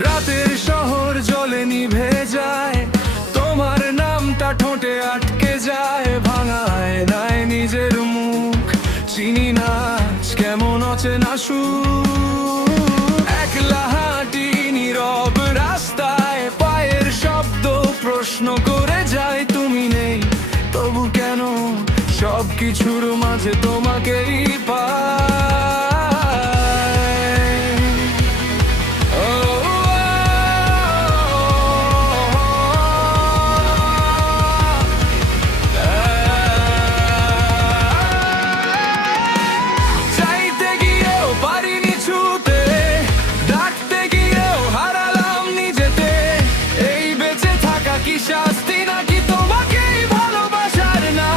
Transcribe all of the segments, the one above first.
রাতের শহর জলে নিভে যায়, তোমার নামটা ঠোঁটে আটকে যায়। ভাঙায় নাই নিজের মুখ, চিনি না কেমন অচেনা সুর। একলা হাঁটি নীরব রাস্তায়, পায়ের শব্দ প্রশ্ন করে যায় তুমি নেই, তবু কেন সবকিছুর মাঝে তোমাকেই পাই। শাস্তি নাকি তোমাকেই ভালোবাসার না?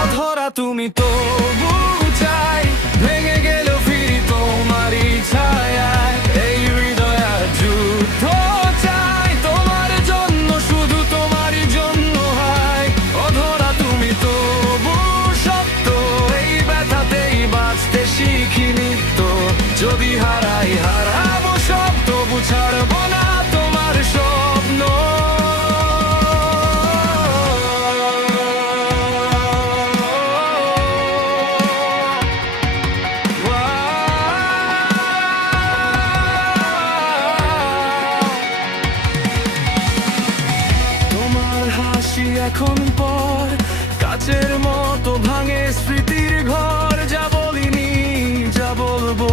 অধরা তুমি তো চাই, ভেঙে গেল ফিরি তোমারই ছায়ায়। এই হৃদয় যুদ্ধ চাই তোমার জন্য, শুধু তোমারই জন্য। হায় অধরা তুমি তো সত্য, এই ব্যথাতেই বাঁচতে শিখিনি তো। যদি হারাই হারাবো সব, তবু ছাড়বো না তোমার স্বপ্ন। তোমার হাসি এখন পর কাচের মতো ভাঙে স্মৃতির ঘর। যা বলিনি যা বলবো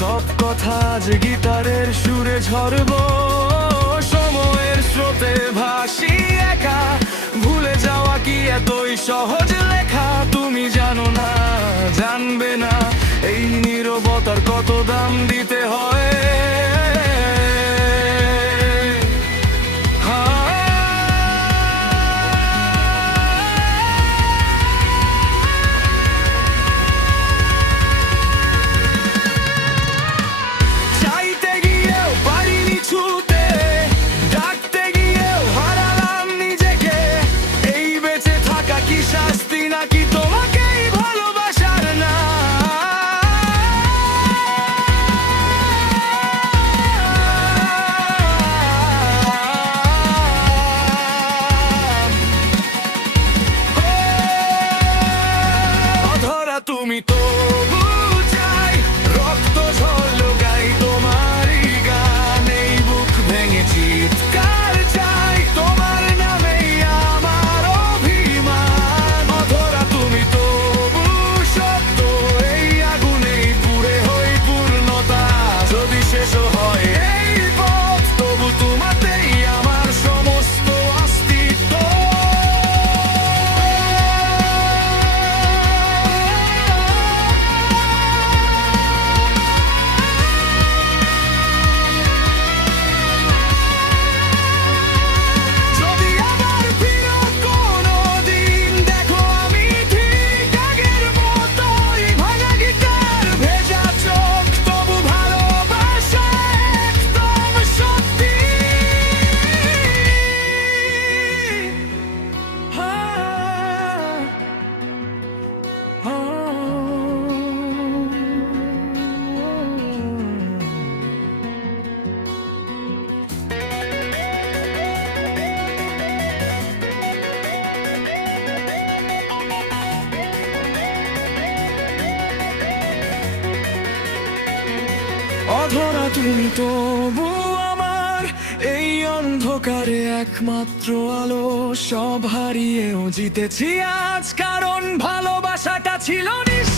সব কথা যে গিটারের সুরে ঝরবো। সময়ের স্রোতে ভাসি একা, ভুলে যাওয়া কি এতই সহজ লেখা? তুমি জানো না জানবে না এই নীরবতার কত দাম দিতে হয়। শাস্তি নাকি তোমাকেই ভালোবাসার না? অধরা তুমি তো চাই, রক্ত ঝরলো গাই তোমারই গান। এই বুক ভেঙে চিৎকার চাই, তোমার নামেই আমার অভিমান। অধরা তুমি তো সত্য, এই আগুনেই পুড়ে হই পূর্ণতা। যদি শেষ হয় এই পথ, তবু তোমাতেই আমার সমস্ত অস্তিত্ব। যদি আবার ফিরো কোনোদিন, দেখো আমি ঠিক আগের মতোই। ভাঙা গিটার, ভেজা চোখ, তবু ভালোবাসা একদম সত্যি। অধরা তুমি তবু আমার, এই অন্ধকারে একমাত্র আলো। সব হারিয়েও জিতেছি আজ, কারণ ভালোবাসাটা ছিল নিঃস্বার্থ।